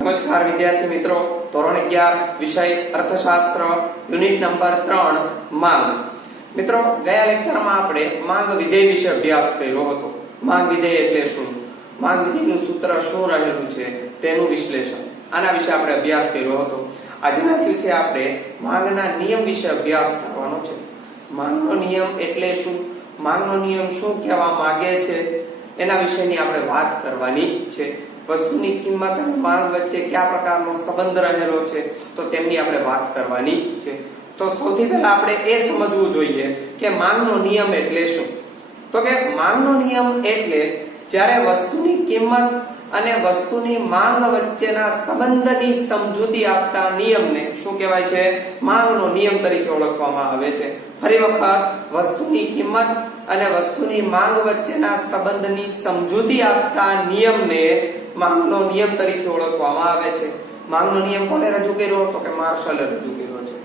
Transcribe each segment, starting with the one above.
નમસ્કાર વિદ્યાર્થી મિત્રો, ધોરણ 11 વિષય અર્થશાસ્ત્ર યુનિટ નંબર 3 માંગ. મિત્રો, ગયા લેક્ચરમાં આપણે માંગ વિધેય વિશે અભ્યાસ કર્યો હતો. માંગ વિધેય એટલે શું, માંગ વિધેયનું સૂત્ર શું રહેલું છે તેનું વિશ્લેષણ, આના વિશે આપણે અભ્યાસ કર્યો હતો. આજના દિવસે આપણે માંગના નિયમ વિશે અભ્યાસ કરવાનો છે. માંગનો નિયમ એટલે શું, માંગનો નિયમ શું કહેવા માંગે છે એના વિશેની આપણે વાત કરવાની છે. વસ્તુની કિંમત અને માંગ વચ્ચે કયા પ્રકારનો સંબંધ રહેલો છે તો તેમની આપણે વાત કરવાની છે. તો સૌથી પહેલા આપણે એ સમજવું જોઈએ કે માંગનો નિયમ એટલે શું. તો કે માંગનો નિયમ એટલે જ્યારે વસ્તુની કિંમત અને વસ્તુની માંગ વચ્ચેના સંબંધની સમજૂતી આપતા નિયમને શું કહેવાય છે, માંગનો નિયમ તરીકે ઓળખવામાં આવે છે. ફરી વખત, વસ્તુની કિંમત અને વસ્તુની માંગ વચ્ચેના સંબંધની સમજૂતી આપતા નિયમને માંગનો નિયમ તરીકે ઓળખવામાં આવે છે. માંગનો નિયમ કોણે રજૂ કર્યો તો કે માર્શલે રજૂ કર્યો છે.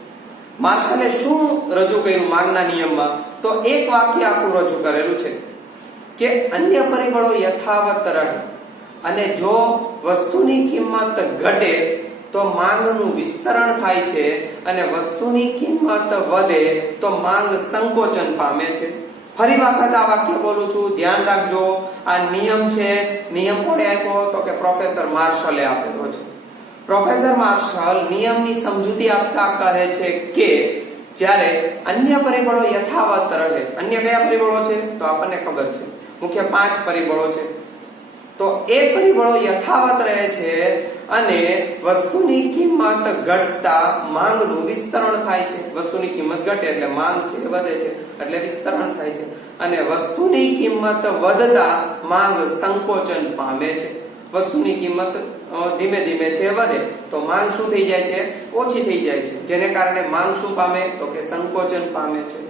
માર્શલે શું રજૂ કર્યું માંગના નિયમમાં, તો એક વાક્ય આખું રજૂ કરેલું છે કે અન્ય પરિબળો યથાવત રહે અને જો વસ્તુની કિંમત ઘટે તો માંગનું વિસ્તરણ થાય છે અને વસ્તુની કિંમત વધે તો માંગ સંકોચન પામે છે. ફરી વખત આ વાક્ય બોલું છું, ધ્યાન રાખજો. આ નિયમ છે, નિયમ કોણે આપ્યો તો કે પ્રોફેસર માર્શલે આપેલો છે. પ્રોફેસર માર્શલ નિયમની સમજૂતી આપતા કહે છે કે જ્યારે અન્ય પરિબળો યથાવત રહે, અન્ય કયા પરિબળો છે તો આપણને ખબર છે, મુખ્ય 5 પરિબળો છે. તો એ પરિબળો યથાવત રહે છે અને વસ્તુની કિંમત ઘટતા માંગનું વિસ્તરણ થાય છે. વસ્તુની કિંમત ઘટે એટલે માંગ છે વધે છે એટલે વિસ્તરણ થાય છે અને વસ્તુની કિંમત વધતા માંગ સંકોચન પામે છે. વસ્તુની કિંમત ધીમે ધીમે છે વધે તો માંગ શું થઈ જાય છે, ઓછી થઈ જાય છે, જેને કારણે માંગ શું પામે તો કે સંકોચન પામે છે.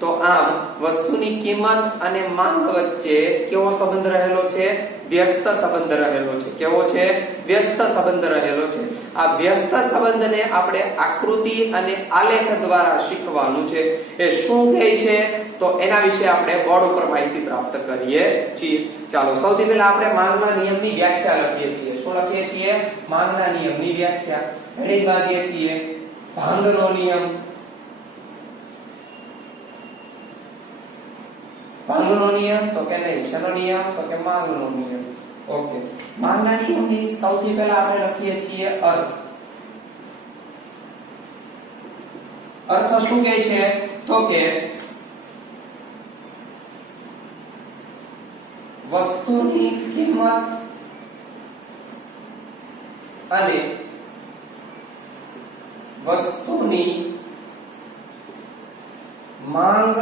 તો આમ વસ્તુની કિંમત અને માંગ વચ્ચે કેવો સંબંધ રહેલો છે, વ્યસ્ત સંબંધ રહેલો છે. કેવો છે, વ્યસ્ત સંબંધ રહેલો છે. આ વ્યસ્ત સંબંધને આપણે આકૃતિ અને આલેખ દ્વારા શીખવાનું છે. એ શું કહે છે તો એના વિશે આપણે બોર્ડ ઉપર માહિતી પ્રાપ્ત કરીએ છીએ. ચાલો, સૌથી પહેલા આપણે માંગના નિયમની વ્યાખ્યા લખીએ છીએ. શું લખીએ છીએ, માંગના નિયમની વ્યાખ્યા. હેડિંગ બાંધીએ છીએ ભાંગનો નિયમ. માંગનો નિયમ તો કે નહીં, શેનો નિયમ તો કે માંગનો નિયમ. ઓકે, માંગના નિયમની સૌથી પહેલા આપણે લખીએ છીએ અર્થ. અર્થ શું કહે છે તો કે વસ્તુની કિંમત અને વસ્તુની માંગ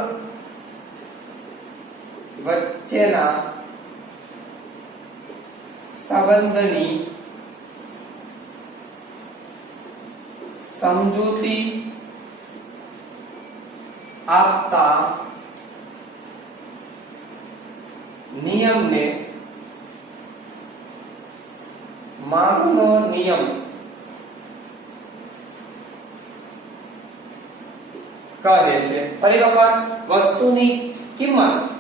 વચ્ચેના સંબંધની સમજૂતી આપતા નિયમને માંગનો નિયમ કહે છે. ફરી વખત, વસ્તુની કિંમત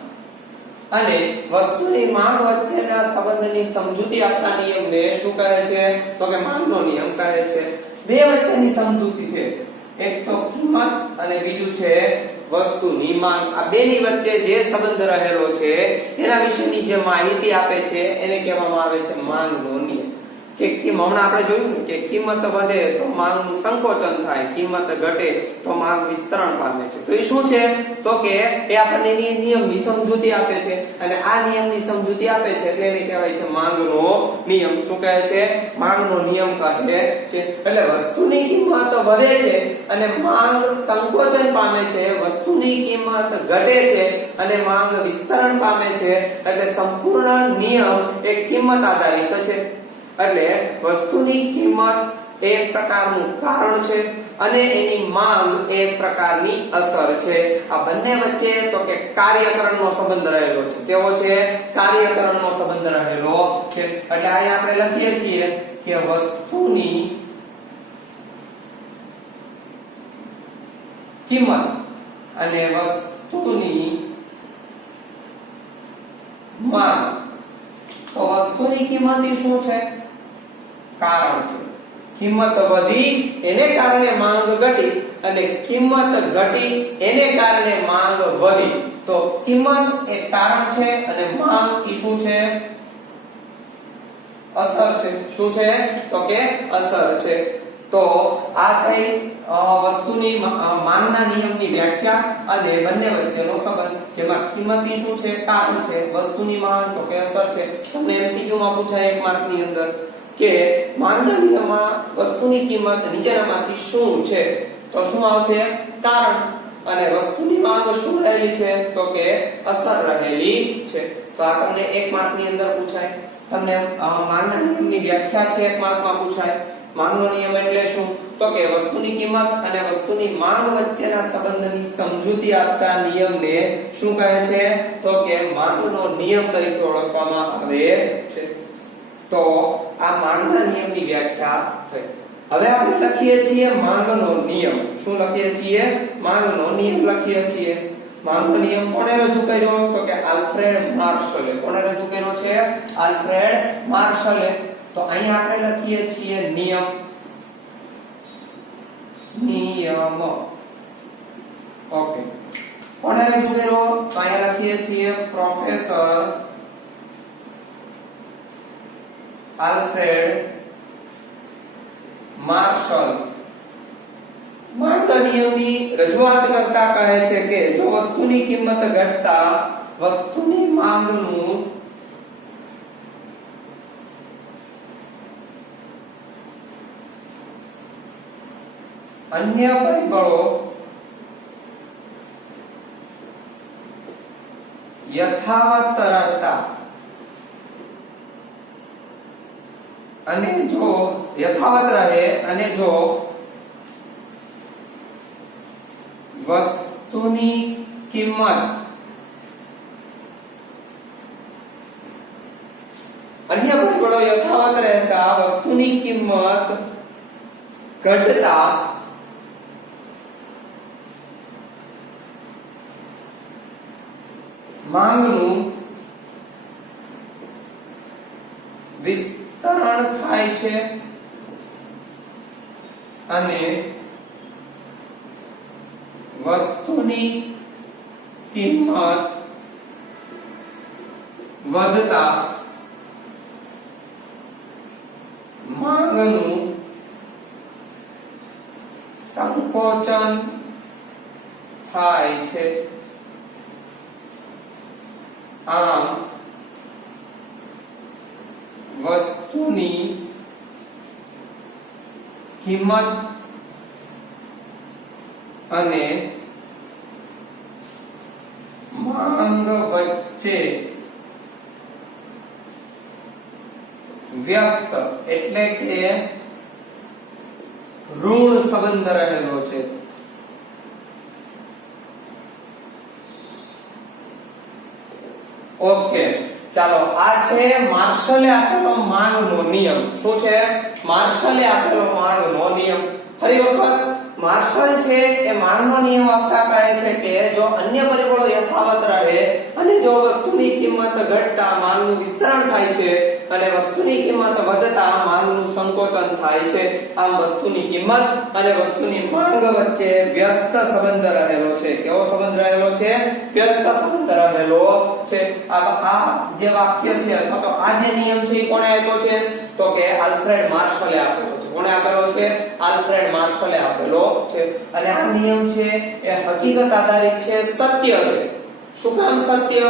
અને વસ્તુની માંગ વચ્ચેના સંબંધની સમજૂતી આપતા નિયમને શું કહે છે તો કે માંગનો નિયમ કહે છે. બે વચ્ચેની સમજૂતી છે, એક તો કિંમત અને બીજું છે વસ્તુની માંગ. આ બેની વચ્ચે જે સંબંધ રહેલો છે એના વિશેની જે માહિતી આપે છે એને કહેવામાં આવે છે માંગનો નિયમ. કે હમણાં આપણે જોયું ને કે કિંમત વધે તો માંગનું સંકોચન થાય, કિંમત ઘટે તો માંગ વિસ્તરણ પામે છે. તો એ શું છે તો કે એ આપણને નિયમની સમજૂતી આપે છે અને આ નિયમની સમજૂતી આપે છે એટલે એને કહેવાય છે માંગનો નિયમ. શું કહે છે, માંગનો નિયમ કહે છે. એટલે વસ્તુની કિંમત વધે છે અને માંગ સંકોચન પામે છે, વસ્તુની કિંમત ઘટે છે અને માંગ વિસ્તરણ પામે છે. એટલે સંપૂર્ણ નિયમ એક કિંમત આધારિત છે. એટલે વસ્તુની કિંમત એક પ્રકારનું કારણ છે અને એની માંગ એક પ્રકારની અસર છે. આ બંને વચ્ચે તો કે કાર્યકરણનો સંબંધ રહેલો છે. કેવો છે, કાર્યકરણનો સંબંધ રહેલો છે. એટલે અહીંયા આપણે લખીએ છીએ કે વસ્તુની કિંમત અને વસ્તુની માંગ. તો વસ્તુની કિંમત શું છે કારણ છે. કિંમત વધી એને કારણે માંગ ઘટી અને કિંમત ઘટી એને કારણે માંગ વધી. તો કિંમત એ કારણ છે અને માંગ એ શું છે? અસર છે. શું છે? તો કે અસર છે. તો આ થઈ વસ્તુની માંગના નિયમની વ્યાખ્યા અને બંને વચ્ચેનો સંબંધ, જેમાં કિંમત શું છે? કારણ છે. વસ્તુની માંગ તો કે અસર છે. તમને એમસીક્યુ માં પૂછાય 1 માર્ક ની અંદર કે માંગના નિયમમાં વસ્તુની કિંમત નીચેનામાંથી શું છે? તો શું આવશે? કારણ. અને વસ્તુની માંગ શું રહેલી છે? તો કે અસર રહેલી છે. તો આ તમને 1 માર્ક ની અંદર પૂછાય. તમને માંગના નિયમની વ્યાખ્યા છે 1 માર્કમાં પૂછાય. માંગનો નિયમ એટલે શું? તો કે વસ્તુની કિંમત અને વસ્તુની માંગ વચ્ચેના સંબંધની સમજૂતી આપતા નિયમને શું કહે છે? તો કે માંગનો નિયમ તરીકે ઓળખવામાં આવે છે. તો આ માંગના નિયમની વ્યાખ્યા થઈ. હવે આપણે લખીએ છીએ માંગનો નિયમ. શું લખીએ છીએ? માંગનો નિયમ લખીએ છીએ. માંગનો નિયમ કોણે રજૂ કર્યો? તો કે આલ્ફ્રેડ માર્શલે. કોણે રજૂ કર્યો છે? આલ્ફ્રેડ માર્શલે. તો અહીંયા આપણે લખીએ છીએ નિયમ. નિયમ. ઓકે. કોણે રજૂ કર્યો? તો અહીંયા લખીએ છીએ પ્રોફેસર આલ્ફ્રેડ માર્શલ. માંગના નિયમની રજૂઆત કરતા કહે છે કે જો વસ્તુની કિંમત ઘટતા વસ્તુની માંગનું અન્ય પરિબળો યથાવત રહેતા અને જો યથાવત રહે અને જો વસ્તુની કિંમત અન્ય પરિબળો યથાવત રહેતા વસ્તુની કિંમત ઘટતા માંગનું વિસ્તરણ થાય છે અને વસ્તુની કિંમત વધતા માંગનું સંકોચન થાય છે. આમ વસ્તુની કિંમત અને માંગ વચ્ચે વ્યસ્ત એટલે કે ઋણ સંબંધ રહેલો છે. ઓકે, ચાલો આ છે માર્શલે આપેલો માંગનો નિયમ. શું છે? માર્શલે આપેલો માંગનો નિયમ. ફરી વખત માર્શલ છે એ માંગનો નિયમ આપતા કહે છે કે જો અન્ય પરિબળો યથાવત રહે અને જો વસ્તુની કિંમત ઘટતા માંગનું વિસ્તરણ થાય છે અને વસ્તુની કિંમત વધતા માંગનું સંકોચન થાય છે. આમ વસ્તુની કિંમત અને વસ્તુની માંગ વચ્ચે વ્યસ્ત સંબંધ રહેલો છે. કેવો સંબંધ રહેલો છે? વ્યસ્ત સંબંધ રહેલો છે. આ જે વાક્ય છે અથવા તો આ જે નિયમ છે એ કોણે આપ્યો છે? તો કે આલ્ફ્રેડ માર્શલે આપેલો છે. કોણે આપેલો છે? આલ્ફ્રેડ માર્શલે આપેલો છે. અને આ નિયમ છે એ હકીકત આધારિત છે, સત્ય છે. શું કામ સત્ય?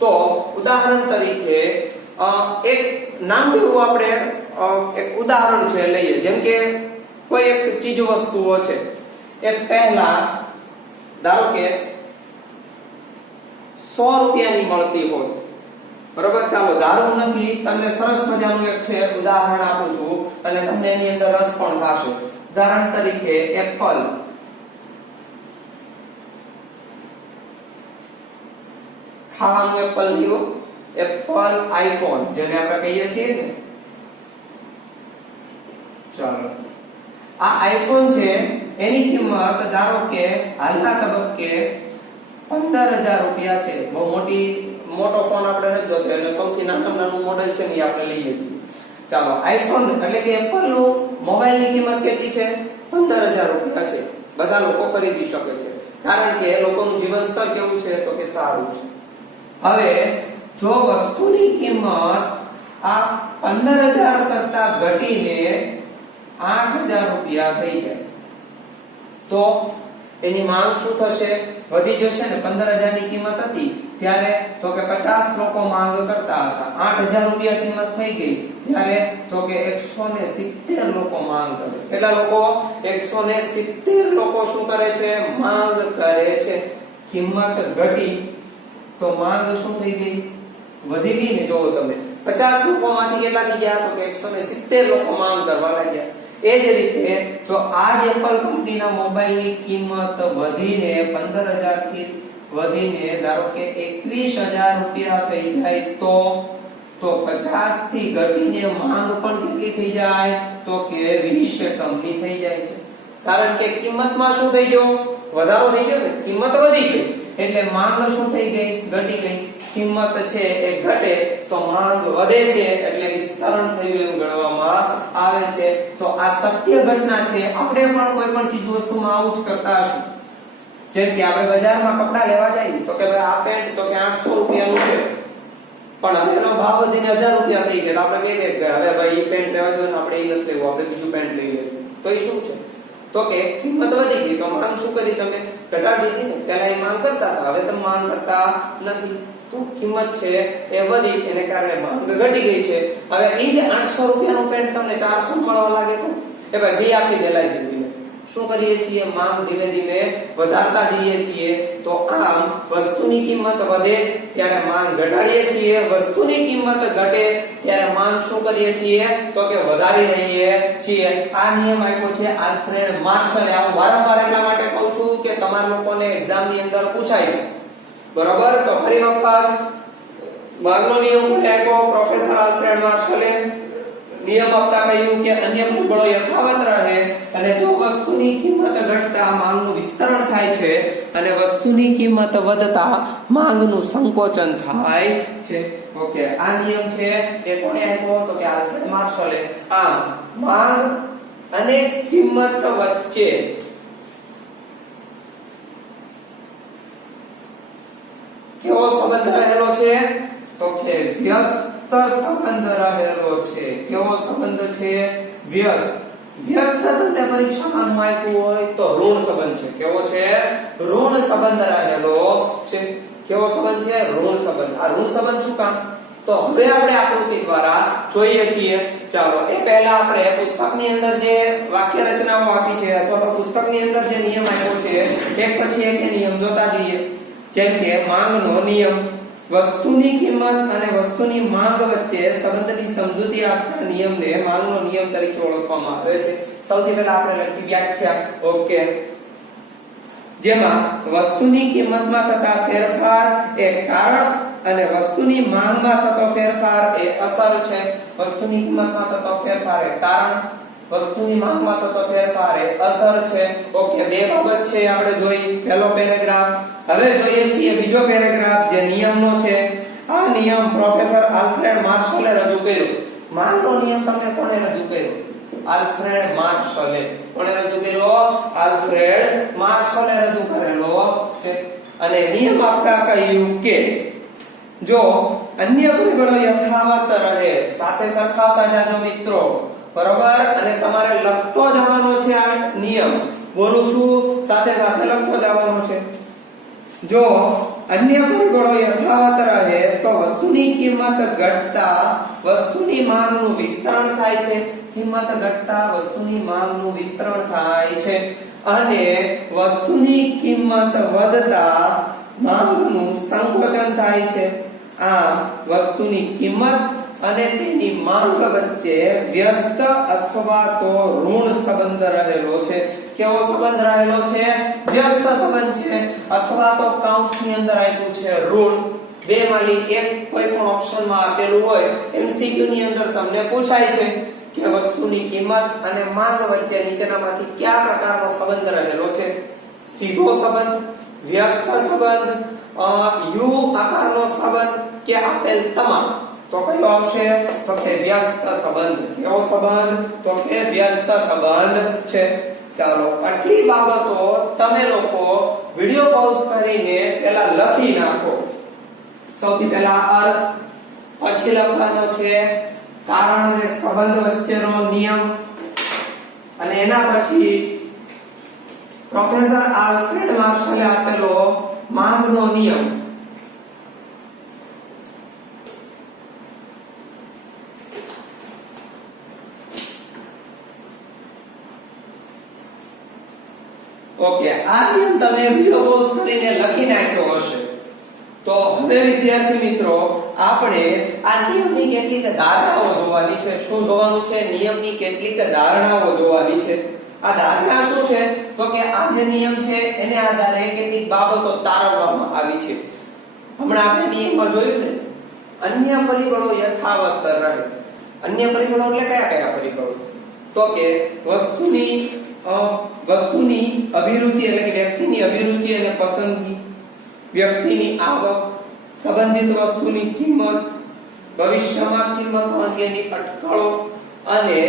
તો ઉદાહરણ તરીકે એક નાનું એવું આપણે એક ઉદાહરણ છે લઈએ. જેમ કે કોઈ એક ચીજ વસ્તુઓ છે, એક પહેલા ધારો કે 100 રૂપિયાની મળતી હોય, બરોબર? ચાલો ધારું નથી, તમને સરસ મજાનું એક છે ઉદાહરણ આપું છું અને તમને એની અંદર રસ પણ થશે. ઉદાહરણ તરીકે એપલ. ખાવાનું એપલ લ્યો, એપલ આઈફોન જેને આપણે કહીએ છીએ ને. ચાલો આ આઈફોન છે એની કિંમત ધારો કે હાલના તબક્કે 15,000 રૂપિયા છે. બહુ મોટો ફોન આપણે નથી જોતો, એટલે સૌથી નાનું મોડેલ છે ને આપણે લઈએ છીએ. ચાલો આઈફોન એટલે કે એપલ નું મોબાઈલ ની કિંમત કેટલી છે? 15,000 રૂપિયા છે. બધા લોકો ખરીદી શકે છે કારણ કે લોકોનું જીવન સ્તર કેવું છે તો કે સારું છે. હવે જો વસ્તુની કિંમત આ 15,000 કરતા ઘટીને 8,000 રૂપિયા થઈ જાય તો એની માંગ શું થશે? વધી જશે ને. 15,000 ની કિંમત હતી ત્યારે તો કે 50 લોકો માંગ કરતા હતા. 8,000 રૂપિયા કિંમત થઈ ગઈ ત્યારે તો કે 170 લોકો માંગ કરે છે. કેટલા લોકો? 170 લોકો શું કરે છે? માંગ કરે છે. કિંમત ઘટી તો માંગ શું થઈ ગઈ? વધી ગઈ ને. જો તમે 50 લોકોમાંથી કેટલા થઈ ગયા? તો કે 170 લોકો માંગ કરવા લાગ્યા. એ જ રીતે જો આ જ એપલ કંપનીના મોબાઈલની કિંમત વધીને 15,000 થી વધીને ધારો કે 21,000 રૂપિયા થઈ જાય તો 50 થી ઘટીને માંગ પણ કેટલી થઈ જાય? તો કે 20 એકમની થઈ જાય છે. કારણ કે કિંમતમાં શું થઈ ગયો? વધારો થઈ ગયો ને. કિંમત વધી ગઈ એટલે માંગ શું થઈ ગઈ? ઘટી ગઈ. કિંમત છે એ ઘટે તો માંગ વધે છે એટલે વિસ્તરણ થયું એમ ગણવામાં આવે છે. તો આ સત્ય ઘટના છે. આપણે પણ કોઈ પણ ચીજ વસ્તુમાં આવું જ કરતા હશું. જેમ કે આપણે બજારમાં કપડા લેવા જઈએ તો કે ભાઈ આ પેન્ટ તો કે 800 રૂપિયાનું છે પણ હવે એનો ભાવ વધીને 1000 રૂપિયા થઈ ગયા. આપણે કહી દે કે હવે ભાઈ એ પેન્ટ લેવા દો ને, આપણે એ નથી લેવું, આપણે બીજું પેન્ટ લઈ લઈશું. તો એ શું છે? તો કે કિંમત વધી ગઈ તો માંગ શું કરી? તમે ઘટાડી દીધી ને. પહેલા એ માંગ કરતા હતા, હવે તમે માંગ કરતા નથી. તો કિંમત છે એ વધી એને કારણે માંગ ઘટી ગઈ છે. હવે એ જે 800 રૂપિયાનું પેન્ટ તમને 400 મળવા લાગે તો એ ભાઈ બી આપી દેલાઈ દીધી. શું કરીએ છીએ? માંગ ધીમે ધીમે વધારતા જઈએ છીએ. તો આમ વસ્તુની કિંમત વધે ત્યારે માંગ ઘટાડીએ છીએ, વસ્તુની કિંમત ઘટે ત્યારે માંગ શું કરીએ છીએ? તો કે વધારી રહીએ છીએ. આ નિયમ આપ્યો છે આલ્ફ્રેડ માર્શલે. હું વારંવાર એટલા માટે કહું છું કે તમારા લોકોને એક્ઝામ ની અંદર પૂછાય છે. બરોબર? તો ફરી વખત માંગનો નિયમ કોણે આપ્યો? પ્રોફેસર આલ્ફ્રેડ માર્શલે. નિયમ આપતા કહ્યું કે અન્ય બળો યથાવત રહે અને જો વસ્તુની કિંમત ઘટતા માંગનું વિસ્તરણ થાય છે અને વસ્તુની કિંમત વધતા માંગનું સંકોચન થાય છે. ઓકે, આ નિયમ છે એ કોણે આપ્યો? તો કે આલ્ફ્રેડ માર્શલે. આમ માંગ અને કિંમત વચ્ચે કેવો સંબંધ રહેલો છે? તો કે વ્યસ્ત સંબંધ રહેલો છે. કેવો સંબંધ છે? વ્યસ્ત. વ્યસ્ત તમને પરીક્ષામાં આપ્યું હોય તો ઋણ સંબંધ છે. કેવો છે? ઋણ સંબંધ રહેલો છે. કેવો સંબંધ છે? ઋણ સંબંધ. આ ઋણ સંબંધ શું કામ? તો હવે આપણે આકૃતિ દ્વારા જોઈએ છીએ. ચાલો એ પહેલા આપણે પુસ્તકની અંદર જે વાક્ય રચનાઓ આપી છે અથવા તો પુસ્તકની અંદર જે નિયમ આપ્યો છે એક પછી એક નિયમ જોતા જઈએ. જેમ કે માંગનો નિયમ. વસ્તુની કિંમત અને વસ્તુની માંગ વચ્ચે સંબંધની સમજૂતી આપતા નિયમને માંગનો નિયમ તરીકે ઓળખવામાં આવે છે. સૌથી પહેલા આપણે લખી વ્યાખ્યા. ઓકે, જેમાં વસ્તુની કિંમતમાં થતા ફેરફાર એ કારણ અને વસ્તુની માંગમાં થતો ફેરફાર એ અસર છે. વસ્તુની કિંમતમાં થતો ફેરફાર એ કારણ, વસ્તુની માંગમાં થતો ફેરફાર એ અસર છે. ઓકે, બે બાબત છે આપણે જોઈ. પહેલો પેરેગ્રાફ. હવે જોઈએ છીએ બીજો પેરેગ્રાફ જે નિયમનો છે. આ નિયમ પ્રોફેસર આલ્ફ્રેડ માર્શલે રજૂ કર્યો. માંગનો નિયમ તમને કોણે રજૂ કર્યો? આલ્ફ્રેડ માર્શલે. કોણે રજૂ કર્યો? આલ્ફ્રેડ માર્શલે રજૂ કરેલો છે. અને નિયમ આપતા કહ્યું કે જો અન્ય પરિબળો યથાવત રહે, સાથે સરખાવતા જાજો મિત્રો. બરોબર? અને તમારે લખતો જવાનો છે આ નિયમ. બોલું છું સાથે સાથે લખતો જવાનો છે. જો અન્ય પરિબળો યથાવત રહે તો વસ્તુની કિંમત ઘટતા વસ્તુની માંગનું વિસ્તરણ થાય છે. કિંમત ઘટતા વસ્તુની માંગનું વિસ્તરણ થાય છે અને વસ્તુની કિંમત વધતા માંગનું સંકોચન થાય છે. આમ વસ્તુની કિંમત અને તેની માંગ વચ્ચે વ્યસ્ત અથવા તો ઋણ સંબંધ રહેલો છે. કેવો સંબંધ રહેલો છે? વ્યસ્ત સંબંધ છે અથવા તો કૌંસની અંદર આપ્યું છે ઋણ. બે માંથી એક કોઈ પણ ઓપ્શનમાં આપેલું હોય. MCQ ની અંદર તમને પૂછાય છે કે વસ્તુની કિંમત અને માંગ વચ્ચે નીચેનામાંથી કયા પ્રકારનો સંબંધ રહેલો છે? સીધો સંબંધ, વ્યસ્ત સંબંધ, યુ આકારનો સંબંધ કે આપેલ તમામ. તો કયો આવશે? તો કે વ્યસ્ત સંબંધ. કેવો સંબંધ? તો કે વ્યસ્ત સંબંધ છે. ચાલો આટલી બાબતો તમે લોકો વિડિયો પોઝ કરીને પહેલા લખી નાખો. સૌથી પહેલા અર્થ, પછી લખવાનો છે કારણ અને સંબંધ વચ્ચેનો નિયમ, અને એના પછી પ્રોફેસર આલ્ફ્રેડ માર્શલે આપેલો માંગનો નિયમ. ઓકે, આ નિયમ તમે વિડિયો પોઝ કરીને લખી નાખ્યો હશે. તો હવે વિદ્યાર્થી મિત્રો આપણે આ નિયમની કેટલીક ધારણાઓ જોવાની છે. શું જોવાનું છે? નિયમની કેટલીક ધારણાઓ જોવાની છે. આ ધારણા શું છે? તો કે આ જે નિયમ છે એને આધારે કેટલીક બાબતો તારવવામાં આવી છે. હમણાં આપણે નિયમમાં જોયું ને, અન્ય પરિબળો યથાવત રહે. અન્ય પરિબળો એટલે કયા કયા પરિબળો? તો કે વસ્તુની અભિરુચિ એટલે કે વ્યક્તિની અભિરુચિ અને પસંદગી, વ્યક્તિની આવક, સંબંધિત વસ્તુની કિંમત, ભવિષ્યમાં કિંમતો અંગેની અટકળો અને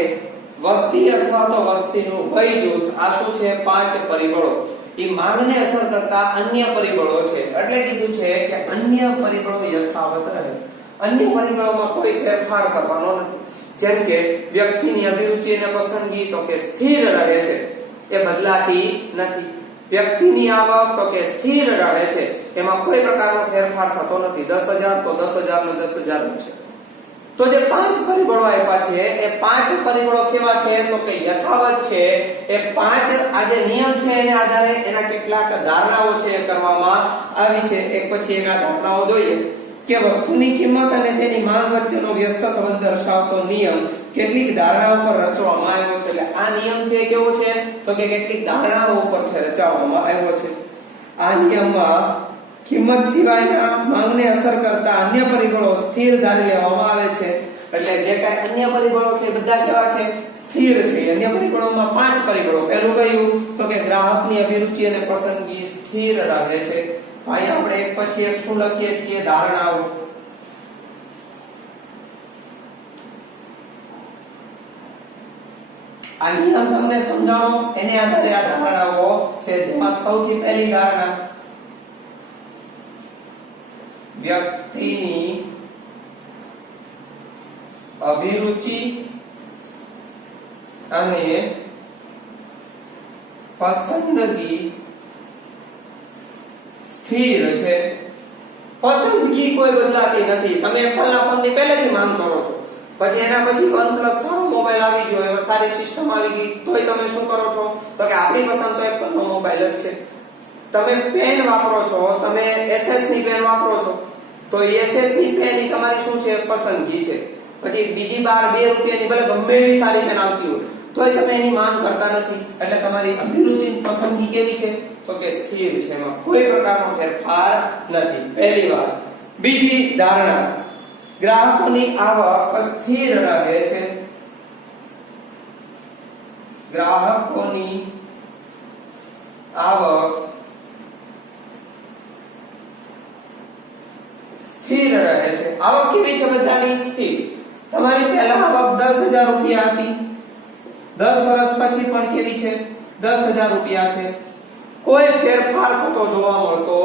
વસ્તી અથવા તો વસ્તીનું વય જૂથ. આ શું છે? 5 પરિબળો. એ માંગને અસર કરતા અન્ય પરિબળો છે. એટલે કીધું છે કે અન્ય પરિબળો યથાવત રહે. અન્ય પરિબળોમાં કોઈ ફેરફાર કરવાનો નથી. જેમ કે વ્યક્તિની અભિરુચિ અને પસંદગી તો કે સ્થિર રહે છે, એ બદલાતી નથી. વ્યક્તિની આવક તો કે સ્થિર રહે છે, એમાં કોઈ પ્રકારનો ફેરફાર થતો નથી. 10,000 તો 10,000 ને 10,000 છે. તો જે 5 પરિબળો આપ્યા છે એ 5 પરિબળો કેવા છે? તો કે યથાવત છે. એ 5 આ જે નિયમ છે એને આધારે એના કેટલાક ધારણાઓ છે કરવામાં આવી છે. એક પછી એક આ ધારણાઓ જોઈએ કે વસ્તુની કિંમત અને તેની માંગ વચ્ચેનો વ્યસ્ત સંબંધ દર્શાવતો નિયમ કેટલીક ધારણાઓ પર રચવામાં આવ્યો છે. એટલે આ નિયમ છે કેવો છે? તો કે કેટલીક ધારણાઓ ઉપર છે રચવામાં આવ્યો છે. આ નિયમમાં કિંમત સિવાયના માંગને અસર કરતા અન્ય પરિબળો સ્થિર ધારી લેવામાં આવે છે. એટલે જે કાંઈ અન્ય પરિબળો છે બધા કેવા છે? સ્થિર છે. અન્ય પરિબળોમાં 5 પરિબળો. પહેલું કયું? તો કે ગ્રાહકની અભિરુચિ અને પસંદગી સ્થિર રહે છે. તો અહીંયા આપણે એક પછી એક શું લખીએ છીએ? ધારણાઓ. આ નિયમ તમને સમજાવો એને આધારે આ ધારણાઓ છે. જેમાં સૌથી પહેલી ધારણા, વ્યક્તિની અભિરુચિ અને પસંદગી સ્થિર છે. પસંદગી કોઈ બદલાતી નથી. તમે એપલ ના ફોનની પહેલેથી માંગ કરો છો, પછી એના પછી OnePlus સારો મોબાઈલ આવી ગયો, એમાં સારી સિસ્ટમ આવી ગઈ, તોય તમે શું કરો છો? તો કે આપણી પસંદ તો એપલ નો મોબાઈલ જ છે. તમે પેન વાપરો છો, તમે SS ની પેન વાપરો છો, તો SS ની પેન એ તમારી શું છે? પસંદગી છે. પછી બીજી બાર 2 રૂપિયાની ભલે ગમે એવી સારી પેન આવતી હોય તોય તમે એની માંગ કરતા નથી. એટલે તમારી અભિરુચિ પસંદગી કેવી છે? તો કે સ્થિર છે. એમાં કોઈ પ્રકારનો ફેરફાર નથી. પહેલી વાત. બીજી ધારણા, ગ્રાહકોની આવક સ્થિર રહે છે. ગ્રાહકોની આવક સ્થિર રહે છે. આવક કેવી છે? બધાની સ્થિર. તમારી પહેલા આવક 10,000 રૂપિયા હતી, 10 વર્ષ પછી પણ કેવી છે? 10,000 રૂપિયા છે. કોઈ ફેરફાર થતો જોવા મળતો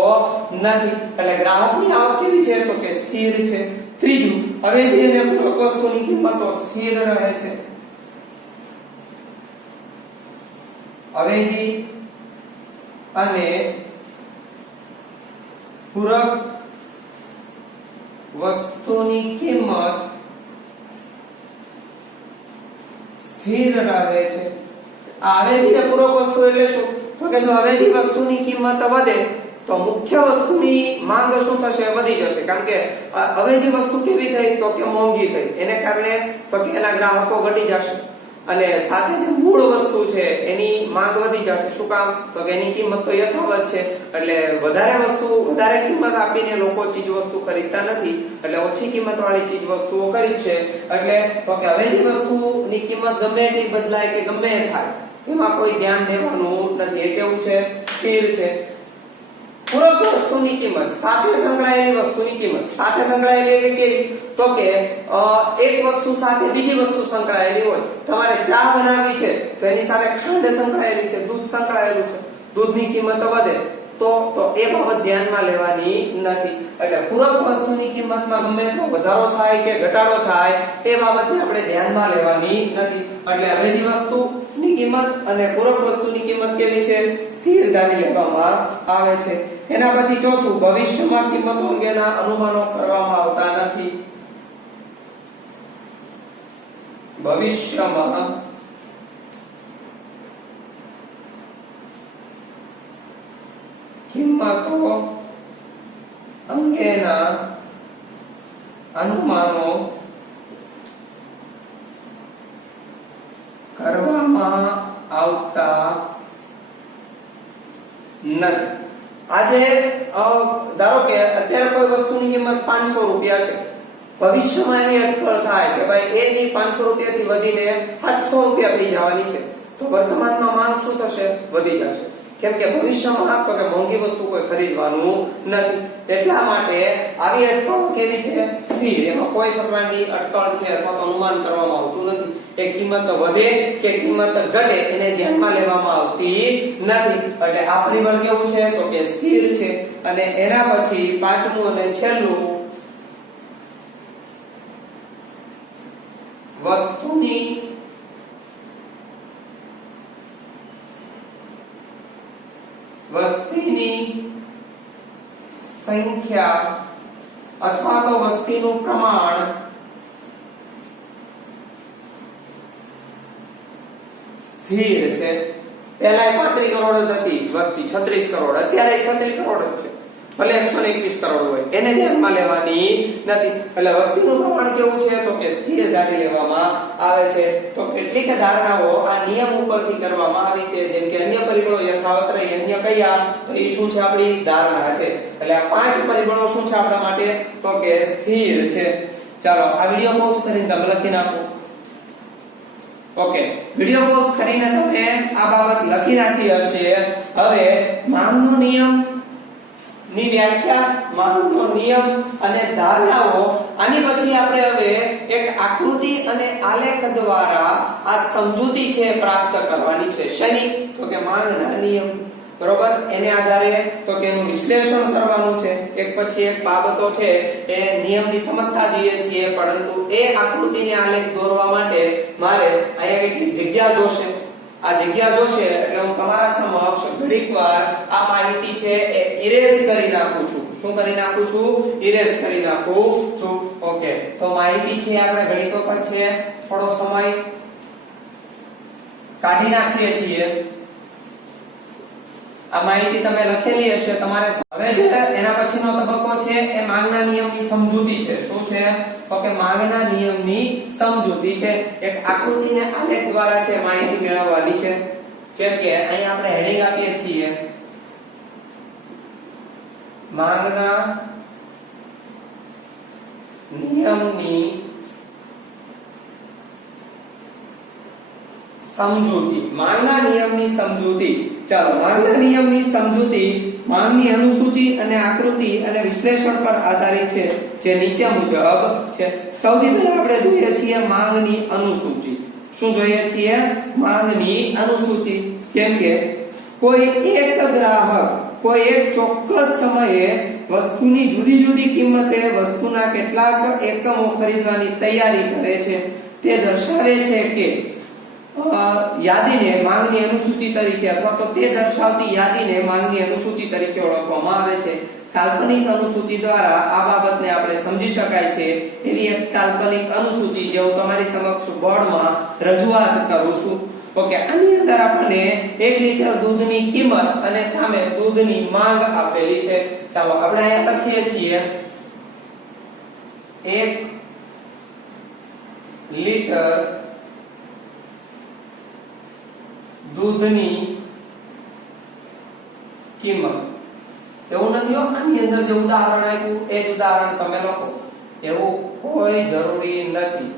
નથી. એટલે ગ્રાહકની આવક કેવી છે? તો કે સ્થિર છે. ત્રીજું, અવેજી અને પૂરક વસ્તુની કિંમતો સ્થિર રહે છે. અવેજી અને પૂરક વસ્તુની કિંમત સ્થિર રહે છે. આ અવેજી અને પૂરક વસ્તુ એટલે શું? તો કે જો અવેજી વસ્તુની કિંમત વધે તો મુખ્ય વસ્તુની માંગ શું થશે? વધી જશે. કારણ કે અવેજી વસ્તુ કેવી થઈ? તો કે મોંઘી થઈ. એને કારણે તો કે એના ગ્રાહકો ઘટી જશે અને સાથે જે મૂળ વસ્તુ છે એની માંગ વધી જશે. શું કામ? તો કે એની કિંમત તો યથાવત છે. એટલે વધારે કિંમત આપીને લોકો ચીજ વસ્તુ ખરીદતા નથી, એટલે ઓછી કિંમત વાળી ચીજ વસ્તુઓ ખરીદશે. એટલે તો કે અવેજી વસ્તુની કિંમત ગમે એટલી બદલાય કે ગમે એ થાય એમાં કોઈ ધ્યાન દેવાનું નથી. એ કેવું છે? સ્થિર છે. પૂરક વસ્તુની કિંમત, સાથે સંકળાયેલી વસ્તુની કિંમત. સાથે સંકળાયેલી એટલે કેવી? તો કે એક વસ્તુ સાથે બીજી વસ્તુ સંકળાયેલી હોય. તમારે ચા બનાવવી છે તો એની સાથે ખાંડ સંકળાયેલી છે, દૂધ સંકળાયેલું છે, દૂધની કિંમત વધે તો એ બાબત ધ્યાનમાં લેવાની નથી. એટલે પૂરક વસ્તુની કિંમતમાં ગમે એટલો વધારો થાય કે ઘટાડો થાય એ બાબતને આપણે ધ્યાનમાં લેવાની નથી. એટલે હવેની વસ્તુની કિંમત અને પૂરક વસ્તુની કિંમત કેવી છે? સ્થિર ધારી લેવામાં આવે છે. એના પછી ચોથું, ભવિષ્યમાં કિંમતો અંગેના અનુમાનો કરવામાં આવતા નથી. ભવિષ્યમાં કિંમતો અંગેના અનુમાનો કરવામાં આવતા નથી. આજે ધારો કે અત્યારે કોઈ વસ્તુની કિંમત 500 રૂપિયા છે, ભવિષ્યમાં એની અટકળ થાય કે ભાઈ એની 500 રૂપિયાથી વધીને 700 રૂપિયા થઈ જવાની છે, તો વર્તમાનમાં માંગ શું થશે? વધી જશે. કેમ કે ભવિષ્યમાં તો કે મોંઘી વસ્તુ કોઈ ખરીદવાનું નથી. એટલા માટે આવી અટકળ કેવી છે? સ્થિર. એમાં કોઈ પ્રકારની અટકળ છે અથવા તો અનુમાન કરવામાં આવતું નથી. એ કિંમત વધે કે કિંમત ઘટે એને ધ્યાનમાં લેવામાં આવતી નથી. એટલે આ પરિબળ કેવું છે? તો કે સ્થિર છે. અને એના પછી પાંચમું અને છેલ્લું, વસ્તીની સંખ્યા અથવા તો વસ્તીનું પ્રમાણ સ્થિર છે. પહેલા 35 કરોડ હતી વસ્તી, 36 કરોડ, અત્યારે 36 કરોડ જ છે, ભલે 121 કરોડ હોય, એને ધ્યાનમાં લેવાની નથી. એટલે વસ્તીનું પ્રમાણ કેવું છે? તો કે સ્થિર ધારી લેવામાં આવે છે. તો કેટલીક ધારણાઓ આ નિયમ ઉપરથી કરવામાં આવી છે, જેમ કે અન્ય પરિબળો યથાવત રહે, અન્ય કયા? તો એ શું છે? આપણી ધારણા છે. એટલે આ 5 પરિબળો શું છે આપણા માટે? તો કે સ્થિર છે. ચાલો આ વિડિયો પોઝ કરીને તમે લખી નાખો. ઓકે, વિડિયો પોઝ કરીને તમે આ બાબત લખી નાખી હશે. હવે માંગનો નિયમ ની વ્યાખ્યા, માંગનો નિયમ અને ધારણાઓ, આની પછી આપણે હવે એક આકૃતિ અને આલેખ દ્વારા આ સમજૂતી છે પ્રાપ્ત કરવાની છે. શેની? તો કે માંગના નિયમ. બરોબર, એને આધારે તો કે એનું વિશ્લેષણ કરવાનું છે. એક પછી એક બાબતો છે એ નિયમની સમજતા જઈએ છીએ, પરંતુ એ આકૃતિને આલેખ દોરવા માટે મારે અહીંયા કેટલી જગ્યા જોશે. આ જગ્યા જોશે એટલે હું તમારા સમક્ષ ઘડીકવાર આ માહિતી છે એ ઇરેઝ કરી નાખું છું. શું કરી નાખું છું? ઇરેઝ કરી નાખું છું. ઓકે, તો માહિતી છે આપણે ઘડીક વખત છે થોડો સમય કાઢી નાખીએ છીએ. આ માહિતી તમે લખેલી હશે તમારે. હવે જે એના પછીનો તબક્કો છે એ માંગના નિયમની સમજૂતી છે. શું છે? તો કે માંગના નિયમની સમજૂતી છે. એક આકૃતિને આલેખ દ્વારા છે માહિતી મેળવવાની છે. જેમ કે અહીં આપણે હેડિંગ આપીએ છીએ માંગના નિયમની સમજૂતી. માંગના નિયમની સમજૂતી. ચાલો, માંગના નિયમની સમજૂતી માંગની અનુસૂચિ અને આકૃતિ અને વિશ્લેષણ પર આધારિત છે, જે નીચે મુજબ છે. સૌથી પહેલા આપણે જોઈએ છીએ માંગની અનુસૂચિ. શું જોઈએ છીએ? માંગની અનુસૂચિ. જેમ કે કોઈ એક ગ્રાહક કોઈ એક ચોક્કસ સમયે વસ્તુની જુદી જુદી કિંમતે વસ્તુના કેટલાક એકમો ખરીદવાની તૈયારી કરે છે, તે દર્શાવે છે કે યાદીને માંગની અનુસૂચિ તરીકે અથવા તો તે દર્શાવતી યાદીને માંગની અનુસૂચિ તરીકે ઓળખવામાં આવે છે. કાલ્પનિક અનુસૂચિ દ્વારા આ બાબતને આપણે સમજી શકાય છે. એવી એક કાલ્પનિક અનુસૂચિ જે હું તમારી સમક્ષ બોર્ડમાં રજૂઆત કરું છું. ઓકે, આની અંદર આપણને 1 લીટર દૂધની કિંમત અને સામે દૂધની માંગ આપેલી છે. ચાલો આપણે અહીંયા લખીએ છીએ 1 લીટર દૂધની કિંમત. એવું નથી આની અંદર જે ઉદાહરણ આપ્યું એ જ ઉદાહરણ તમે લખો, એવું કોઈ જરૂરી નથી.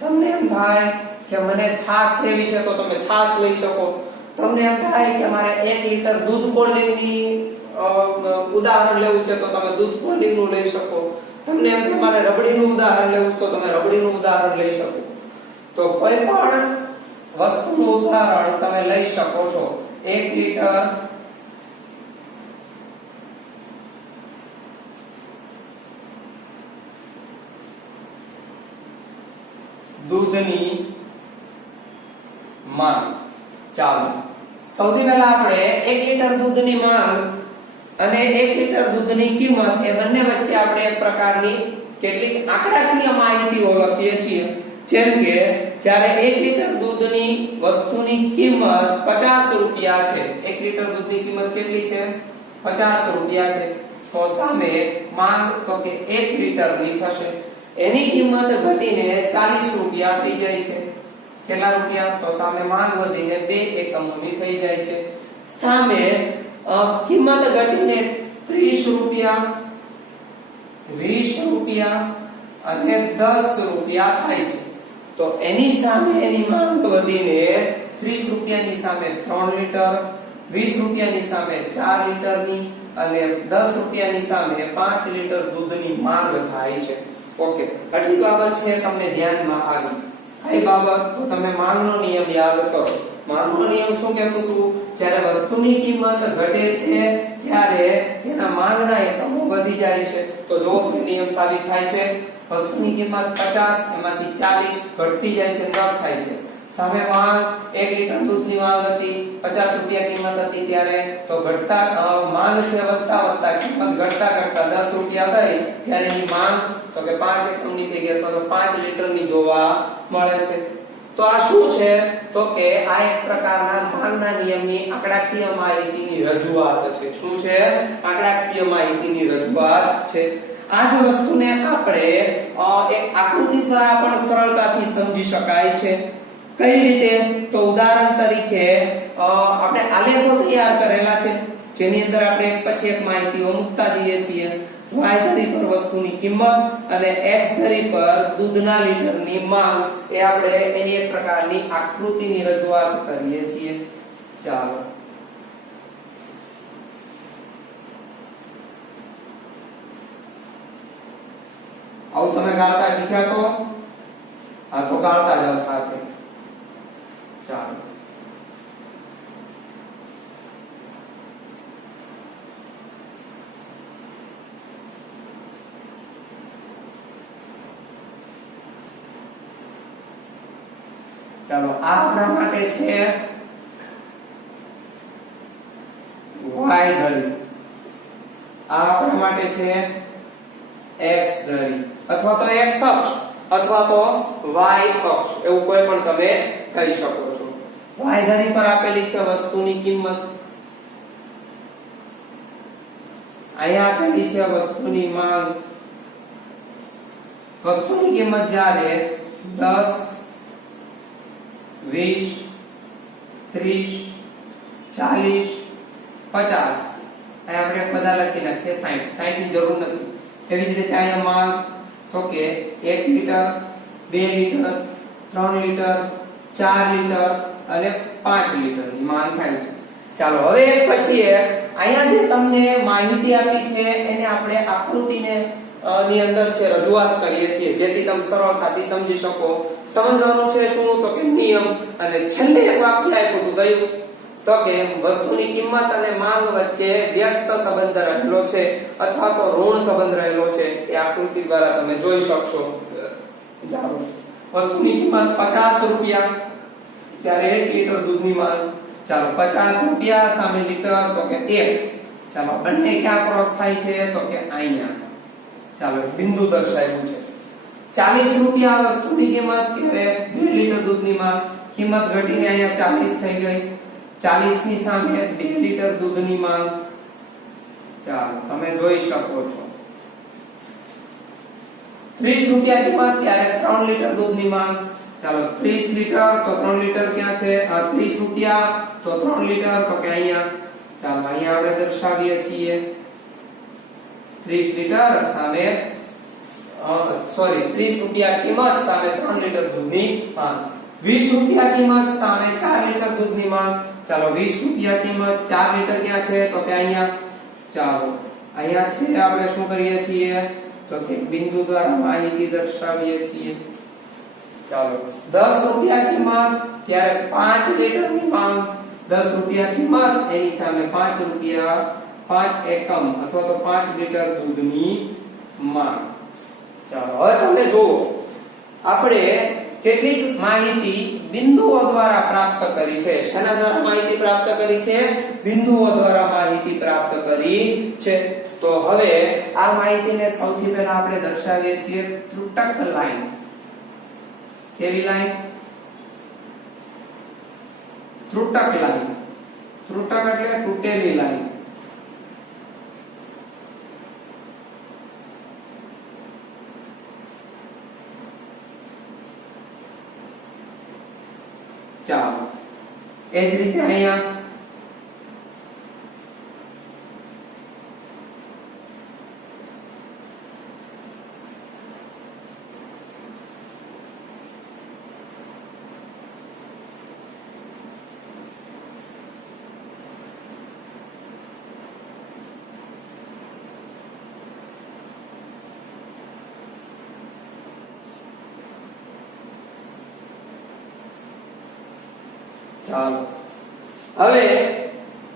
તમને એમ થાય કે મને છાશ લેવી છે તો તમે છાશ લઈ શકો. તમને એમ થાય કે મારે 1 લીટર દૂધ કોલ્ડ ડ્રિંકની ઉદાહરણ લેવું છે તો તમે દૂધ કોલ્ડ્રિંકનું લઈ શકો. તમને એમ તમારે રબડીનું ઉદાહરણ લેવું છે તો તમે રબડીનું ઉદાહરણ લઈ શકો. તો કોઈ પણ વસ્તુનું ઉદાહરણ તમે લઈ શકો છો. 1 લીટર દૂધની માંગ. ચાલો સૌથી પહેલા આપણે 1 લીટર દૂધની માંગ અને 1 લીટર દૂધની કિંમત એ બંને વચ્ચે આપણે એક પ્રકારની કેટલીક આંકડાકીય માહિતી ઓળખીએ છીએ. જેમ કે જ્યારે 1 લીટર દૂધની વસ્તુની કિંમત 50 રૂપિયા છે, 1 લીટર દૂધની કિંમત કેટલી છે? 50 રૂપિયા છે. તો સામે માંગ તો કે 1 લીટરની થશે. એની કિંમત ઘટીને 40 રૂપિયા થઈ જાય છે. કેટલા રૂપિયા? તો સામે માંગ વધીને 2 એકમોની થઈ જાય છે. સામે કિંમત ઘટીને 30 રૂપિયા, 20 રૂપિયા અને 10 રૂપિયા થાય છે. તો એની સામે એની માંગ વધીને 30 રૂપિયાની સામે 3 લીટર, 20 રૂપિયાની સામે 4 લીટરની અને 10 રૂપિયાની સામે 5 લીટર દૂધની માંગ થાય છે. ઓકે, આટલી બાબત છે તમને ધ્યાનમાં આવી. કઈ બાબત? તો તમે માંગનો નિયમ યાદ કરો. માંગનો નિયમ શું કહેતું હતું? જ્યારે વસ્તુની કિંમત ઘટે છે ત્યારે તેના માંગના એકમો વધી જાય છે. તો જો નિયમ સાબિત થાય છે, વસ્તુની કિંમત 50 એમાંથી 40 ઘટતી જાય છે, 10 થાય છે. સામે માંગ 1 લીટર દૂધની માંગ હતી, 50 રૂપિયા કિંમત હતી ત્યારે તો ઘટતા માંગ છે વધતા વધતા કિંમત ઘટતા ઘટતા 10 રૂપિયા થઈ ત્યારે એની માંગ તો કે 5 એકમની થઈ ગઈ તો 5 લીટરની જોવા મળે છે. તો આ શું છે? તો કે આ એક પ્રકારના માંગના નિયમની આંકડાકીય માહિતીની રજૂઆત છે. શું છે? આંકડાકીય માહિતીની રજૂઆત છે. આ જ વસ્તુને આપણે એક આકૃતિ દ્વારા પણ સરળતાથી સમજી શકાય છે. કઈ રીતે? તો ઉદાહરણ તરીકે આપણે આલેખો તૈયાર કરેલા છે જેની અંદર આપણે એક પછી એક માહિતીઓ મૂકતા જઈએ છીએ. y ધરી પર વસ્તુની કિંમત અને x ધરી પર દૂધના લીટરની માંગ એ આપણે એની એક પ્રકારની આકૃતિની રજૂઆત કરીએ છીએ. ચાલો આવું તમે ગાળતા શીખ્યા છો? હા, તો ગાળતા જાવ સાથે. ચાલો ચાલો આ આપણા માટે છે y ધરી, આ આપણા માટે છે x ધરી અથવા તો x અક્ષ અથવા તો y અક્ષ એવું કોઈ પણ તમે કહી શકો છો. y ધરી પર આપેલી છે વસ્તુની કિંમત, અહીંયા આપેલી છે વસ્તુની માંગ. વસ્તુની કિંમત જ્યારે 10 20 30 40 50 અહીંયા આપણે બધા લખી નાખીએ 60 ની જરૂર નથી. એવી જ રીતે અહીંયા માંગ તો કે 1 લીટર 2 લીટર 3 લીટર 4 લીટર અને 5 લીટરની માંગ થાય છે. ચાલો હવે પછી અહીંયા જે તમને માહિતી આપી છે એને આપણે આકૃતિને ની અંદર છે રજૂઆત કરીએ છીએ જેથી તમે સરળતાથી સમજી શકો. સમજવાનું છે શું? તો કે નિયમ. અને છેલ્લે એક વાક્ય આપ્યું હતું કયું? તો કે વસ્તુની કિંમત અને માંગ વચ્ચે વ્યસ્ત સંબંધ રહેલો છે અથવા તો ઋણ સંબંધ રહેલો છે એ આકૃતિ દ્વારા તમે જોઈ શકશો. ચાલો વસ્તુની કિંમત 50 રૂપિયા ત્યારે 1 લીટર દૂધની માંગ. ચાલો 50 રૂપિયા સામે લીટર તો કે 1. ચાલો બંને ક્યાં ક્રોસ થાય છે? તો કે અહીંયા. ચાલો બિંદુ દર્શાવ્યું છે. 40 રૂપિયા વસ્તુની કિંમત ત્યારે 2 લીટર દૂધની માંગ. કિંમત ઘટીને અહીંયા 40 થઈ ગઈ. 40 ની સામે 2 લીટર દૂધની માંગ. ચાલો તમે જોઈ શકો છો. 30 રૂપિયા કિંમત ત્યારે 3 લીટર દૂધની માંગ. ચાલો 30 લીટર તો 3 લીટર ક્યાં છે? આ 30 રૂપિયા તો 3 લીટર તો કે અહીંયા. ચાલો અહીંયા આપણે દર્શાવીએ છીએ 30 લીટર સામે 30 રૂપિયા કિંમત સામે 3 લીટર દૂધની માંગ. 20 રૂપિયા કિંમત સામે 4 લીટર દૂધની માંગ. ચાલો 20 રૂપિયા કિંમત 4 લીટર ક્યાં છે? તો કે અહીંયા. ચાલો અહીંયા છે આપણે શું કરીએ છીએ તો કે બિંદુ દ્વારા માહિતી દર્શાવીએ છીએ. ચાલો 10 રૂપિયા કિંમત ત્યારે 5 લીટરની માંગ, 10 રૂપિયા કિંમત એની સામે 5 રૂપિયા 5 એકમ અથવા તો 5 લીટર દૂધની માંગ. ચાલો હવે તમે જુઓ આપણે કેટલીક માહિતી બિંદુઓ દ્વારા પ્રાપ્ત કરી છે. શેના દ્વારા માહિતી પ્રાપ્ત કરી છે? બિંદુઓ દ્વારા માહિતી પ્રાપ્ત કરી છે. તો હવે આ માહિતીને સૌથી પહેલા આપણે દર્શાવીએ છીએ ત્રુટક લાઈન. કેવી લાઈન? ત્રુટક લાઈન. ત્રુટક એટલે તૂટેલી લાઈન. ચાલો એ જ રીતે અહીંયા ચાલો હવે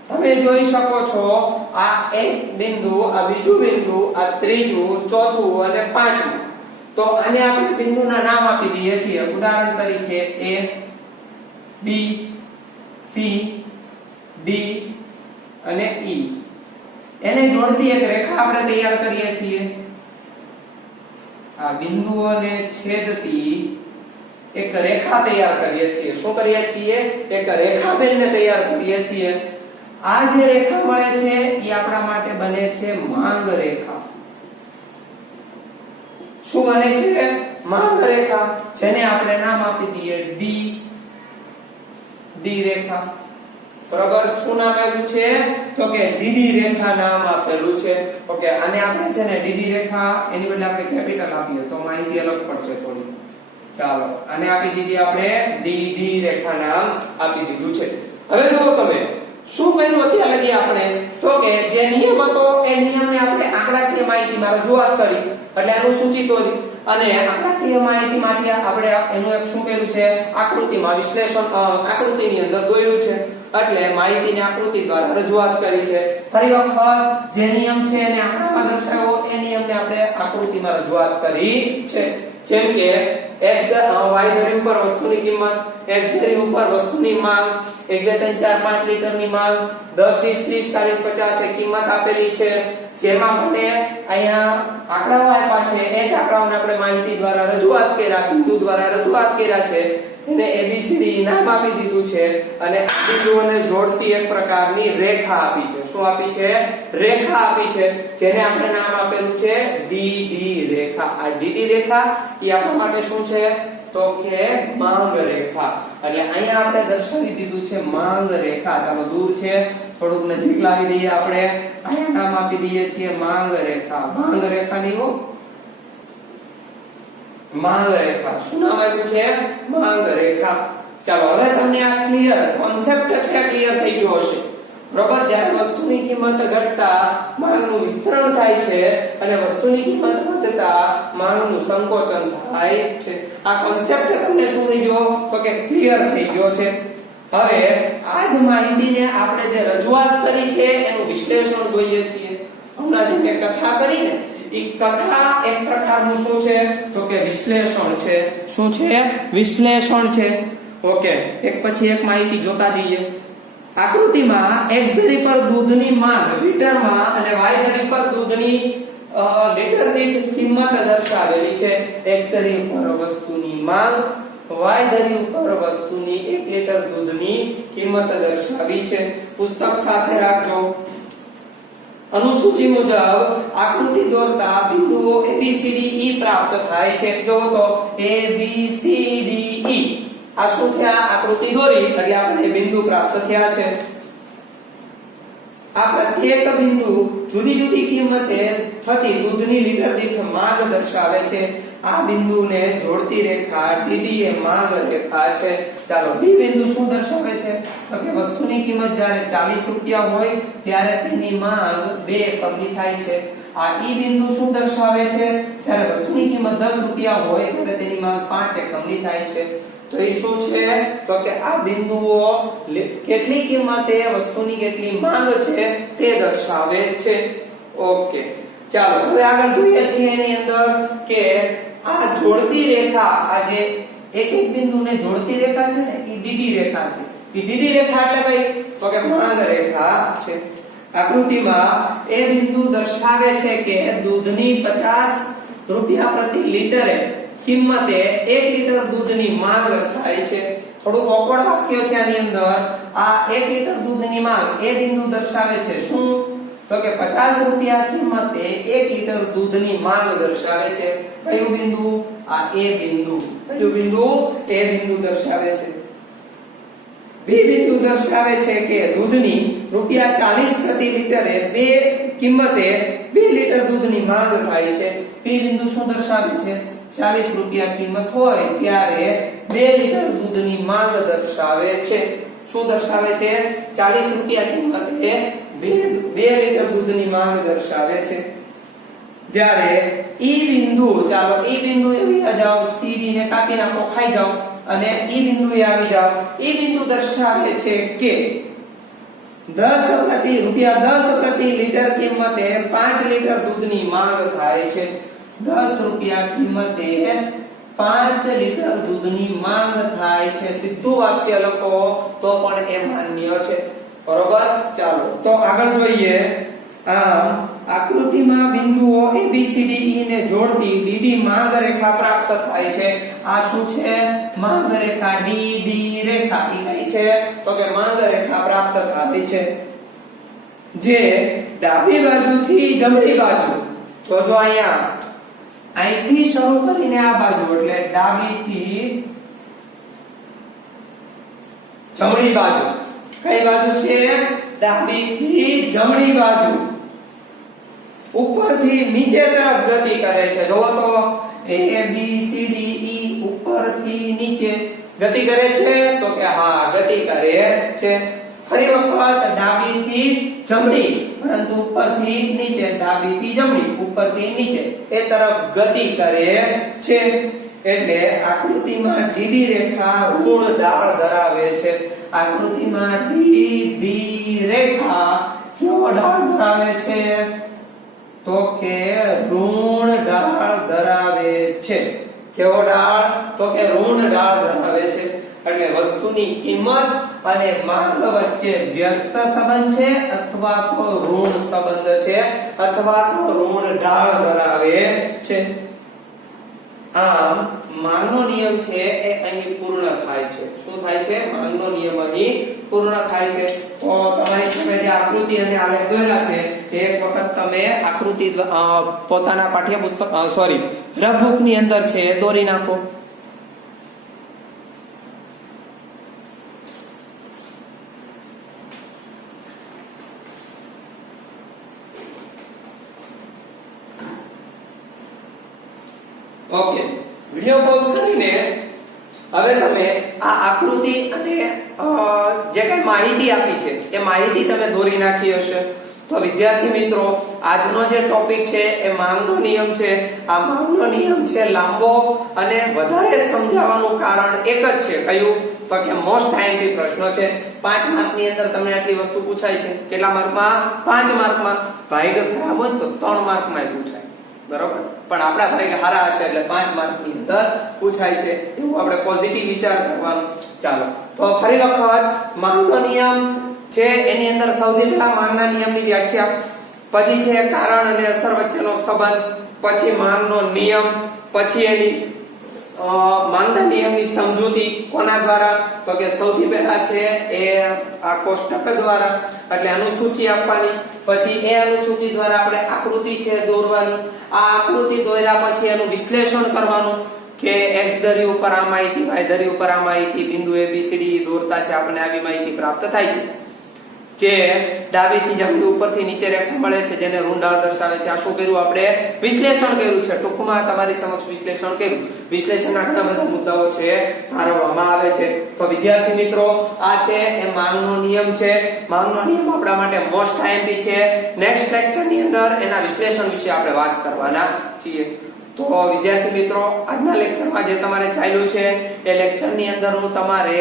તમે જોઈ શકો છો આ એક બિંદુ, આ બીજું બિંદુ, આ ત્રીજું, ચોથું અને પાંચમું. તો આને આપણે બિંદુના નામ આપી દઈએ છીએ. ઉદાહરણ તરીકે A, B, C, D અને E. એને જોડતી એક રેખા આપણે તૈયાર કરીએ છીએ. આ બિંદુઓને છેદતી એક રેખા તૈયાર કરીએ છીએ. શું કરીએ છીએ? એક રેખાબેનને તૈયાર કરીએ છીએ. આ જે રેખા મળે છે એ આપણા માટે બને છે માંગ રેખા. શું બને છે? માંગ રેખા, જેને આપણે નામ આપી દઈએ D રેખા. બરાબર, શું નામ આપ્યું છે? તો કે DD રેખા નામ આપેલું છે. ઓકે, આને આપણે છે ને DD રેખા એની બદલે આપણે કેપિટલ આપીએ તો માહિતી અલગ પડશે થોડી. ચાલો આને આપી દીધી આપણે DD રેખા નામ આપી દીધું છે. હવે જુઓ તમે શું કર્યું અત્યાર લગી આપણે તો કે જે નિયમ હતો એ નિયમને આપણે આંકડાકીય માહિતીમાં રજૂઆત કરી એટલે આનું સૂચિત હોય અને આંકડાકીય માહિતીમાંથી આપણે એનું એક શું કર્યું છે આકૃતિમાં વિશ્લેષણ આકૃતિની અંદર દોર્યું છે એટલે માહિતીને આકૃતિ દ્વારા રજૂઆત કરી છે. ફરી વખત જે નિયમ છે એને આંકડામાં દર્શાવ્યો એ નિયમને આપણે આકૃતિમાં રજૂઆત કરી છે. જેમ કે x y ધરી ઉપર વસ્તુની કિંમત, x ધરી ઉપર વસ્તુની માંગ, 1 2 3 4 5 લીટરની માંગ, 10 20 30 40 50 એ કિંમત આપેલી છે. જેમાં આપણે અહીંયા આંકડાઓ આપ્યા છે એ જ આંકડાઓને આપણે માહિતી દ્વારા રજૂઆત કર્યા, બિંદુ દ્વારા રજૂઆત કર્યા છે. એને ABCD નામ આપી દીધું છે અને આ બિંદુઓને જોડતી એક પ્રકારની રેખા આપી છે. શું આપી છે? રેખા આપી છે, જેને આપણે નામ આપેલું છે DD રેખા. આ DD રેખા એ આપણા માટે શું છે તો કે માંગ રેખા. એટલે અહીંયા આપણે દર્શાવી દીધું છે માંગ રેખા. ચાલો દૂર છે થોડુંક નજીક લાવી દઈએ આપણે. અહીંયા નામ આપી દઈએ છીએ માંગ રેખા. માંગ રેખાની માંગ રેખા. શું નામ આપ્યું છે? માંગ રેખા. ચાલો હવે તમને આ ક્લિયર કોન્સેપ્ટ છે ક્લિયર થઈ ગયો હશે. બરોબર, જ્યારે વસ્તુની કિંમત ઘટતા માંગનું વિસ્તરણ થાય છે અને વસ્તુની કિંમત વધતા માંગનું સંકોચન થાય છે. આ કોન્સેપ્ટ તમને શું થઈ ગયો તો કે ક્લિયર થઈ ગયો છે. હવે આ જ માહિતીને આપણે જે રજૂઆત કરી છે એનું વિશ્લેષણ જોઈએ છીએ. હમણાં જે મેં કથા કરી ને એ કથા એક પ્રકારનું શું છે તો કે વિશ્લેષણ છે. શું છે? વિશ્લેષણ છે. ઓકે, એક પછી એક માહિતી જોતા જઈએ. આકૃતિમાં x ધરી પર દૂધની માંગ લીટરમાં અને y ધરી પર દૂધની લીટર દીઠ કિંમત દર્શાવેલી છે. x ધરી ઉપર વસ્તુની માંગ, y ધરી ઉપર વસ્તુની 1 લીટર દૂધની કિંમત દર્શાવી છે. પુસ્તક સાથે રાખજો. અનુસૂચિ મુજબ આકૃતિ દોરતા બિંદુઓ ABCDE પ્રાપ્ત થાય છે. જો તો ABCDE આ શું થયા? આકૃતિ દોરી એટલે આપણે બિંદુ પ્રાપ્ત થયા છે. આ પ્રત્યેક બિંદુ જુદી જુદી કિંમતે થતી દૂધની લીટર દીઠ માંગ દર્શાવે છે. આ બિંદુને જોડતી રેખા DD એ માંગ રેખા છે. ચાલો D બિંદુ શું દર્શાવે છે? તો કે વસ્તુની કિંમત જ્યારે 40 રૂપિયા હોય ત્યારે તેની માંગ 2 એકમની થાય છે. આ ઈ બિંદુ શું દર્શાવે છે? જ્યારે વસ્તુની કિંમત 10 રૂપિયા હોય ત્યારે તેની માંગ 5 એકમની થાય છે. તો એ શું છે? તો કે આ બિંદુઓ કેટલી કિંમતે વસ્તુની કેટલી માંગ છે તે દર્શાવે છે. ઓકે, ચાલો હવે આગળ જોઈએ છીએ એની અંદર કે આ જોડતી રેખા, આ જે એક એક બિંદુને જોડતી રેખા છે ને એ ડીડી રેખા છે. એ ડીડી રેખા એટલે કઈ? તો કે માંગ રેખા છે. આકૃતિમાં એ બિંદુ દર્શાવે છે કે દૂધની 50 રૂપિયા પ્રતિ લિટરે કિંમતે 1 લિટર દૂધની માંગ થાય છે. થોડું ઓકવર્ડ વાક્ય છે આની અંદર. આ 1 લિટર દૂધની માંગ એ બિંદુ દર્શાવે છે શું? તો કે 50 રૂપિયા કિંમતે 1 લિટર દૂધની માંગ દર્શાવે છે. કયું બિંદુ? આ એ બિંદુ. કયું બિંદુ? એ બિંદુ દર્શાવે છે. બી બિંદુ દર્શાવે છે કે દૂધની રૂપિયા 40 પ્રતિ લિટરે કિંમતે 2 લિટર દૂધની માંગ થાય છે. પી બિંદુ શું દર્શાવે છે? 40 રૂપિયા કિંમત હોય ત્યારે 2 લિટર દૂધની માંગ દર્શાવે છે. શું દર્શાવે છે? 40 રૂપિયા કિંમતે 2 લિટર દૂધની માંગ દર્શાવે છે. જ્યારે ઈ બિંદુ, ચાલો ઈ બિંદુ આવી જાઓ, સીડી ને કાપી નાખો, ખાઈ જાઓ અને ઈ બિંદુએ આવી જાઓ. ઈ બિંદુ દર્શાવે છે કે 10 પ્રતિ લિટર કિંમતે 5 લિટર દૂધની માંગ થાય છે. 10 રૂપિયા કિંમતે 5 લિટર દૂધની માંગ થાય છે. સીધું વાક્ય લખો તો પણ એ માન્ય છે. બરોબર? ચાલો તો આગળ જોઈએ. આમ આકૃતિમાં બિંદુઓ ABCDE ને જોડતી DD માંગ રેખા પ્રાપ્ત થાય છે. આ શું છે? માંગ રેખા. DD રેખા ઈ કઈ છે? તો કે માંગ રેખા પ્રાપ્ત થાય છે. જે ડાબી બાજુથી જમણી બાજુ, જોજો અહીંયા અહીંથી શરૂ કરીને આ બાજુ, એટલે ડાબીથી જમણી બાજુ. કઈ બાજુ છે? ડાબીથી જમણી બાજુ ઉપરથી નીચે તરફ ગતિ કરે છે. જોવો તો A B C D E ઉપરથી નીચે ગતિ કરે છે. તો કે હા, ગતિ કરે છે. ફરી વખત ડાબીથી જમણી, પરંતુ ઉપરથી નીચે, ડાબીથી જમણી, ઉપરથી નીચે એ તરફ ગતિ કરે છે. એટલે આકૃતિમાં DD રેખા ઋણ ઢાળ ધરાવે છે. આકૃતિમાં DD રેખા કેવો ઢાળ ધરાવે છે? તો કે ઋણ ઢાળ ધરાવે છે. કેવો ઢાળ? તો કે ઋણ ઢાળ ધરાવે છે. એટલે વસ્તુની કિંમત અને માંગ વચ્ચે વ્યસ્ત સંબંધ છે અથવા તો ઋણ સંબંધ છે અથવા તો ઋણ ઢાળ ધરાવે છે. આમ માંગનો નિયમ છે એ અહીં પૂર્ણ થાય છે. શું થાય છે? માંગનો નિયમ અહીં પૂર્ણ થાય છે. તો તમારી સામે જે આકૃતિ અને આલેખ દોરેલા છે એક વખત તમે આકૃતિ પોતાના પાઠ્યપુસ્તક રફબુક ની અંદર છે દોરી નાખો. ઓકે, વિડિયો પોઝ કરીને હવે તમે આ આકૃતિ અને જે કઈ માહિતી આપી છે એ માહિતી તમે દોરી નાખી હશે. તો વિદ્યાર્થી મિત્રો, આજનો જે ટોપિક છે એ માંગનો નિયમ છે. આ માંગનો નિયમ છે લાંબો અને વધારે સમજાવવાનું કારણ એક જ છે. કયું? તો કે મોસ્ટ આઈએમપી પ્રશ્નો છે. 5 માર્ક ની અંદર તમને આટલી વસ્તુ પૂછાય છે. કેટલા માર્કમાં? 5 માર્કમાં. ભાગ્ય ખરાબ હોય તો 3 માર્કમાં પૂછાય. બરોબર? પણ આપણા ભાગ્ય સારા હશે એટલે 5 માર્ક ની અંદર પૂછાય છે. એવું આપણે પોઝિટિવ વિચાર કરવાનો. ચાલો તો ફરી વખત માંગનો નિયમ છે એની અંદર સૌથી પહેલા માંગના નિયમની વ્યાખ્યા, પછી છે કારણ અને અસર વચ્ચેનો સંબંધ, પછી માંગનો નિયમ, પછી એની માંગના નિયમની સમજૂતી કોના દ્વારા? તો કે સૌથી પહેલા છે એ આ કોષ્ટક દ્વારા, એટલે અનુસૂચિ આપવાની. પછી એ અનુસૂચિ દ્વારા આપણે આકૃતિ છે દોરવાની. આ આકૃતિ દોર્યા પછી એનું વિશ્લેષણ કરવાનું કે x ધરી ઉપર આ માહિતી, y ધરી ઉપર આ માહિતી, બિંદુ ABCD દોરતા છે આપણને આવી માહિતી પ્રાપ્ત થાય છે. જે ડાબીથી જમણી ઉપરથી નીચે રેખા મળે છે જેને ઋણ દર્શાવે છે. આ શું કર્યું આપણે? વિશ્લેષણ કર્યું છે. ટૂંકમાં તમારી સમક્ષ વિશ્લેષણ કર્યું. વિશ્લેષણના ઘણા બધા મુદ્દાઓ છે તારવવામાં આવે છે. તો વિદ્યાર્થી મિત્રો આ છે એ માંગનો નિયમ છે. માંગનો નિયમ આપણા માટે મોસ્ટ આઈએમપી છે. નેક્સ્ટ લેક્ચર ની અંદર એના વિશ્લેષણ વિશે આપણે વાત કરવાના છીએ. તો વિદ્યાર્થી મિત્રો આજના લેક્ચરમાં જે તમારે ચાલ્યું છે એ લેક્ચરની અંદરનું તમારે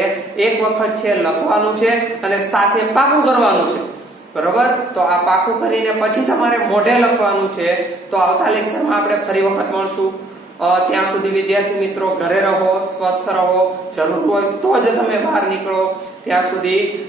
એક વખત છે લખવાનું છે અને સાથે પાકું કરવાનું છે. બરોબર? તો આ પાકું કરીને પછી તમારે મોઢે લખવાનું છે. તો આવતા લેક્ચરમાં આપણે ફરી વખત મળશું. ત્યાં સુધી વિદ્યાર્થી મિત્રો ઘરે રહો, સ્વસ્થ રહો. જરૂર હોય તો જ તમે બહાર નીકળો. ત્યાં સુધી